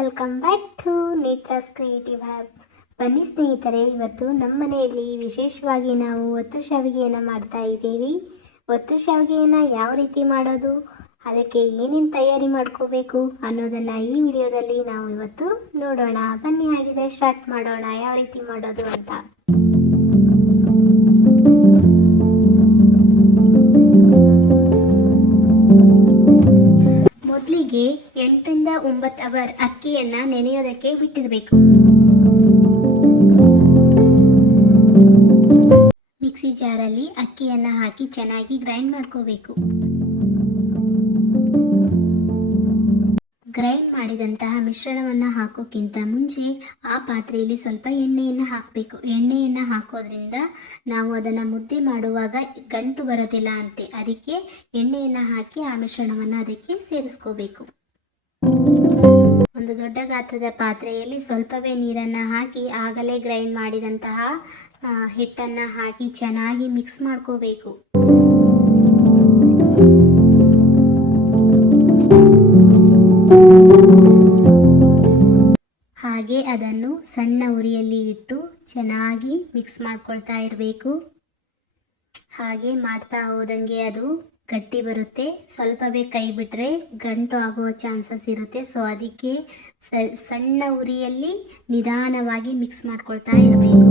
Welcome back to Netra's creative hub ಬನ್ನಿ ಸ್ನೇಹಿತರೆ, ಇವತ್ತು ನಮ್ಮ ಮನೆಯಲ್ಲಿ ವಿಶೇಷವಾಗಿ ನಾವು ಒತ್ತು ಶಾವಿಗೆಯನ್ನು ಮಾಡ್ತಾ ಇದ್ದೀವಿ. ಒತ್ತು ಶಾವಿಗೆಯನ್ನು ಯಾವ ರೀತಿ ಮಾಡೋದು, ಅದಕ್ಕೆ ಏನೇನು ತಯಾರಿ ಮಾಡ್ಕೋಬೇಕು ಅನ್ನೋದನ್ನು ಈ ವಿಡಿಯೋದಲ್ಲಿ ನಾವು ಇವತ್ತು ನೋಡೋಣ. ಬನ್ನಿ ಹಾಗಿದ್ರೆ ಸ್ಟಾರ್ಟ್ ಮಾಡೋಣ, ಯಾವ ರೀತಿ ಮಾಡೋದು ಅಂತ. ಎಂಟರಿಂದ ಒಂಬತ್ತು ಅವರ್ ಅಕ್ಕಿಯನ್ನು ನೆನೆಯೋದಕ್ಕೆ ಬಿಟ್ಟಿರಬೇಕು. ಮಿಕ್ಸಿ ಜಾರಲ್ಲಿ ಅಕ್ಕಿಯನ್ನು ಹಾಕಿ ಚೆನ್ನಾಗಿ ಗ್ರೈಂಡ್ ಮಾಡ್ಕೋಬೇಕು. ಗ್ರೈಂಡ್ ಮಾಡಿದಂತಹ ಮಿಶ್ರಣವನ್ನು ಹಾಕೋಕ್ಕಿಂತ ಮುಂಚೆ ಆ ಪಾತ್ರೆಯಲ್ಲಿ ಸ್ವಲ್ಪ ಎಣ್ಣೆಯನ್ನು ಹಾಕಬೇಕು. ಎಣ್ಣೆಯನ್ನು ಹಾಕೋದ್ರಿಂದ ನಾವು ಅದನ್ನು ಮುದ್ದೆ ಮಾಡುವಾಗ ಗಂಟು ಬರೋದಿಲ್ಲ ಅಂತೆ. ಅದಕ್ಕೆ ಎಣ್ಣೆಯನ್ನು ಹಾಕಿ ಆ ಮಿಶ್ರಣವನ್ನು ಅದಕ್ಕೆ ಸೇರಿಸ್ಕೋಬೇಕು. ಒಂದು ದೊಡ್ಡ ಗಾತ್ರದ ಪಾತ್ರೆಯಲ್ಲಿ ಸ್ವಲ್ಪವೇ ನೀರನ್ನು ಹಾಕಿ ಆಗಲೇ ಗ್ರೈಂಡ್ ಮಾಡಿದಂತಹ ಹಿಟ್ಟನ್ನು ಹಾಕಿ ಚೆನ್ನಾಗಿ ಮಿಕ್ಸ್ ಮಾಡ್ಕೋಬೇಕು. ಹಾಗೆ ಅದನ್ನು ಸಣ್ಣ ಉರಿಯಲ್ಲಿ ಇಟ್ಟು ಚೆನ್ನಾಗಿ ಮಿಕ್ಸ್ ಮಾಡ್ಕೊಳ್ತಾ ಇರಬೇಕು. ಹಾಗೆ ಮಾಡ್ತಾ ಹೋದಂಗೆ ಅದು ಗಟ್ಟಿ ಬರುತ್ತೆ. ಸ್ವಲ್ಪವೇ ಕೈ ಬಿಟ್ಟರೆ ಗಂಟು ಆಗುವ ಚಾನ್ಸಸ್ ಇರುತ್ತೆ. ಸೊ ಅದಕ್ಕೆ ಸಣ್ಣ ಉರಿಯಲ್ಲಿ ನಿಧಾನವಾಗಿ ಮಿಕ್ಸ್ ಮಾಡ್ಕೊಳ್ತಾ ಇರಬೇಕು.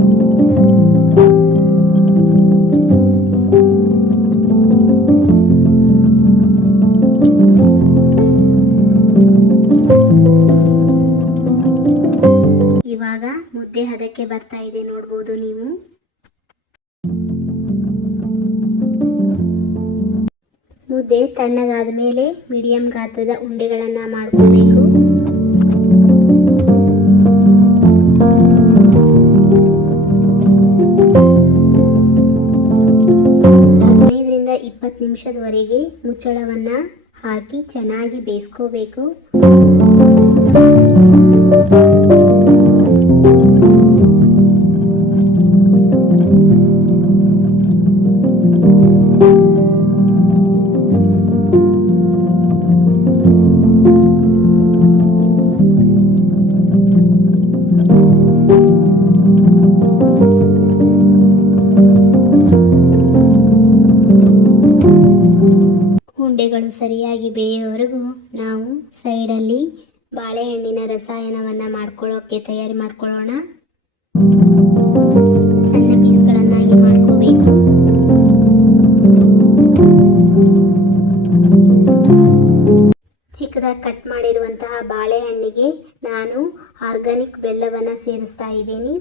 ಇವಾಗ ಮುದ್ದೆ ಹದಕ್ಕೆ ಬರ್ತಾ ಇದೆ ನೋಡ್ಬೋದು ನೀವು. ಮುದ್ದೆ ತಣ್ಣಗಾದ ಮೇಲೆ ಮೀಡಿಯಂ ಗಾತ್ರದ ಉಂಡೆಗಳನ್ನು ಮಾಡ್ಕೋಬೇಕು. ಹದಿನೈದರಿಂದ ಇಪ್ಪತ್ತು ನಿಮಿಷದವರೆಗೆ ಮುಚ್ಚಳವನ್ನು ಹಾಕಿ ಚೆನ್ನಾಗಿ ಬೇಯಿಸ್ಕೋಬೇಕು. ಸರಿಯಾಗಿ ಬೇಯೋವರೆಗೂ ನಾವು ಸೈಡಲ್ಲಿ ಬಾಳೆಹಣ್ಣಿನ ರಸಾಯನವನ್ನು ಮಾಡ್ಕೊಳ್ಳೋಕ್ಕೆ ತಯಾರಿ ಮಾಡ್ಕೊಳ್ಳೋಣ. ಸಣ್ಣ ಪೀಸ್ಗಳನ್ನಾಗಿ ಮಾಡ್ಕೋಬೇಕು. ಚಿಕ್ಕದಾಗಿ ಕಟ್ ಮಾಡಿರುವಂತಹ ಬಾಳೆಹಣ್ಣಿಗೆ ನಾನು ಆರ್ಗಾನಿಕ್ ಬೆಲ್ಲವನ್ನು ಸೇರಿಸ್ತಾ ಇದ್ದೀನಿ.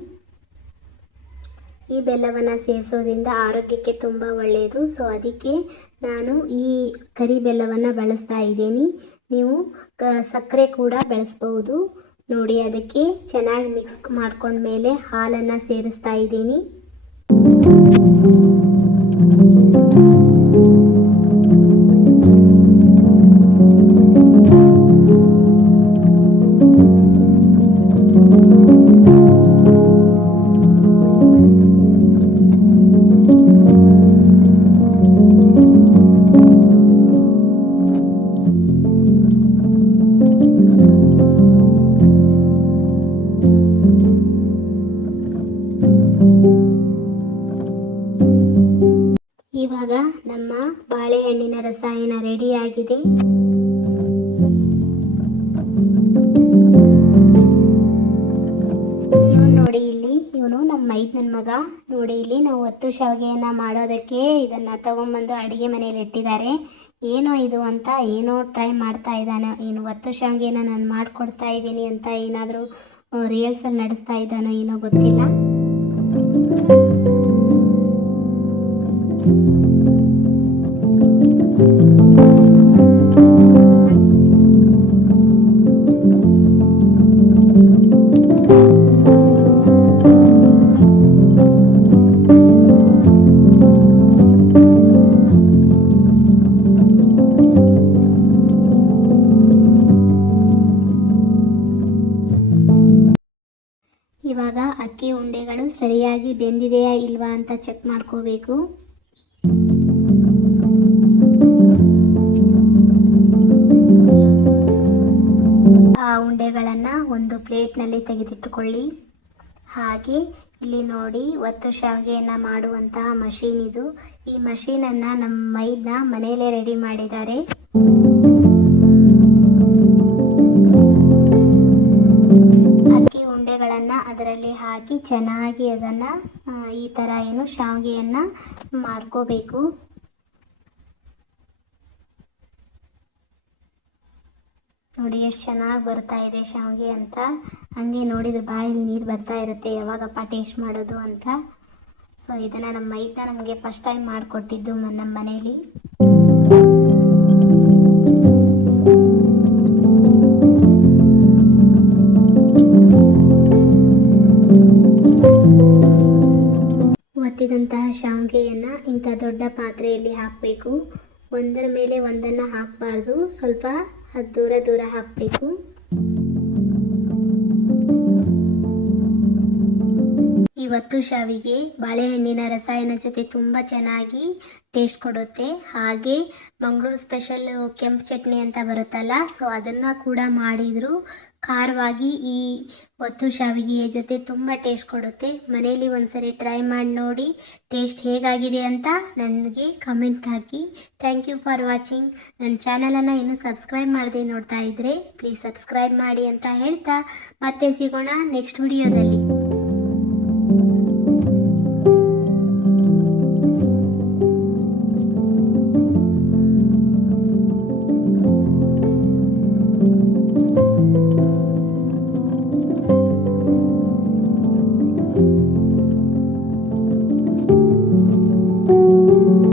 ಈ ಬೆಲ್ಲವನ್ನು ಸೇರಿಸೋದ್ರಿಂದ ಆರೋಗ್ಯಕ್ಕೆ ತುಂಬ ಒಳ್ಳೆಯದು ಸೊ ಅದಕ್ಕೆ ನಾನು ಈ ಕರಿ ಬೆಲ್ಲವನ್ನು ಬಳಸ್ತಾ ಇದ್ದೀನಿ. ನೀವು ಕ, ಸಕ್ಕರೆ ಕೂಡ ಬಳಸ್ಬೋದು. ನೋಡಿ, ಅದಕ್ಕೆ ಚೆನ್ನಾಗಿ ಮಿಕ್ಸ್ ಮಾಡ್ಕೊಂಡ್ಮೇಲೆ ಹಾಲನ್ನು ಸೇರಿಸ್ತಾ ಇದ್ದೀನಿ. ಇವನು ನಮ್ಮ ಮೈದನ ಮಗ. ನೋಡಿ, ಇಲ್ಲಿ ನಾವು ಒತ್ತು ಶಾವಿಗೆಯನ್ನ ಮಾಡೋದಕ್ಕೆ ಇದನ್ನ ತಗೊಂಬಂದು ಅಡುಗೆ ಮನೆಯಲ್ಲಿ ಇಟ್ಟಿದ್ದಾರೆ. ಏನೋ ಇದು ಅಂತ ಏನೋ ಟ್ರೈ ಮಾಡ್ತಾ ಇದ್ದಾನೆ. ಏನು ಒತ್ತು ಶಾವಿಗೆನ ನಾನು ಮಾಡ್ಕೊಡ್ತಾ ಇದ್ದೀನಿ ಅಂತ ಏನಾದರೂ ರಿಯಲ್ಸಲ್ಲಿ ನಡೆಸ್ತಾ ಇದ್ದಾನೋ ಏನೋ ಗೊತ್ತಿಲ್ಲ. ಇವಾಗ ಅಕ್ಕಿ ಉಂಡೆಗಳು ಸರಿಯಾಗಿ ಬೆಂದಿದೆಯಾ ಇಲ್ವಾ ಅಂತ ಚೆಕ್ ಮಾಡ್ಕೋಬೇಕು. ಆ ಉಂಡೆಗಳನ್ನು ಒಂದು ಪ್ಲೇಟ್ನಲ್ಲಿ ತೆಗೆದಿಟ್ಟುಕೊಳ್ಳಿ. ಹಾಗೆ ಇಲ್ಲಿ ನೋಡಿ ಒತ್ತು ಶಾವಿಗೆಯನ್ನು ಮಾಡುವಂತಹ ಮಷೀನ್ ಇದು. ಈ ಮಷೀನನ್ನು ನಮ್ಮ ಮೈದ್ನ ಮನೆಯಲ್ಲೇ ರೆಡಿ ಮಾಡಿದ್ದಾರೆ. ಅದರಲ್ಲಿ ಹಾಕಿ ಚೆನ್ನಾಗಿ ಅದನ್ನು ಈ ಥರ ಏನು ಶಾವಿಗೆಯನ್ನು ಮಾಡ್ಕೋಬೇಕು. ನೋಡಿ ಎಷ್ಟು ಚೆನ್ನಾಗಿ ಬರ್ತಾ ಇದೆ ಶಾವಿಗೆ ಅಂತ. ಹಂಗೆ ನೋಡಿದ್ರೆ ಬಾಯಲ್ಲಿ ನೀರು ಬರ್ತಾ ಇರುತ್ತೆ ಯಾವಾಗಪ್ಪ ಟೇಸ್ಟ್ ಮಾಡೋದು ಅಂತ. ಸೊ ಇದನ್ನು ನಮ್ಮ ಮೈದ ನಮಗೆ ಫಸ್ಟ್ ಟೈಮ್ ಮಾಡಿಕೊಟ್ಟಿದ್ದು ನಮ್ಮ ಮನೇಲಿ. ಒತ್ತಿದಂತಹ ಶಾವಿಗೆಯನ್ನು ಇಂಥ ದೊಡ್ಡ ಪಾತ್ರೆಯಲ್ಲಿ ಹಾಕಬೇಕು. ಒಂದರ ಮೇಲೆ ಒಂದನ್ನು ಹಾಕಬಾರ್ದು. ಸ್ವಲ್ಪ ಅದು ದೂರ ದೂರ ಹಾಕಬೇಕು. ಇವತ್ತು ಶಾವಿಗೆ ಬಾಳೆಹಣ್ಣಿನ ರಸಾಯನ ಜೊತೆ ತುಂಬ ಚೆನ್ನಾಗಿ ಟೇಸ್ಟ್ ಕೊಡುತ್ತೆ. ಹಾಗೆ ಮಂಗಳೂರು ಸ್ಪೆಷಲ್ ಕೆಂಪು ಚಟ್ನಿ ಅಂತ ಬರುತ್ತಲ್ಲ ಸೊ ಅದನ್ನು ಕೂಡ ಮಾಡಿದರು. ಖಾರವಾಗಿ ಈ ಒತ್ತು ಶಾವಿಗೆಯ ಜೊತೆ ತುಂಬ ಟೇಸ್ಟ್ ಕೊಡುತ್ತೆ. ಮನೆಯಲ್ಲಿ ಒಂದ್ಸರಿ ಟ್ರೈ ಮಾಡಿ ನೋಡಿ ಟೇಸ್ಟ್ ಹೇಗಾಗಿದೆ ಅಂತ ನನಗೆ ಕಮೆಂಟ್ ಹಾಕಿ. ಥ್ಯಾಂಕ್ ಯು ಫಾರ್ ವಾಚಿಂಗ್ ನನ್ನ ಚಾನಲನ್ನು ಇನ್ನೂ ಸಬ್ಸ್ಕ್ರೈಬ್ ಮಾಡದೆ ನೋಡ್ತಾ ಇದ್ದರೆ ಪ್ಲೀಸ್ ಸಬ್ಸ್ಕ್ರೈಬ್ ಮಾಡಿ ಅಂತ ಹೇಳ್ತಾ, ಮತ್ತೆ ಸಿಗೋಣ ನೆಕ್ಸ್ಟ್ ವಿಡಿಯೋದಲ್ಲಿ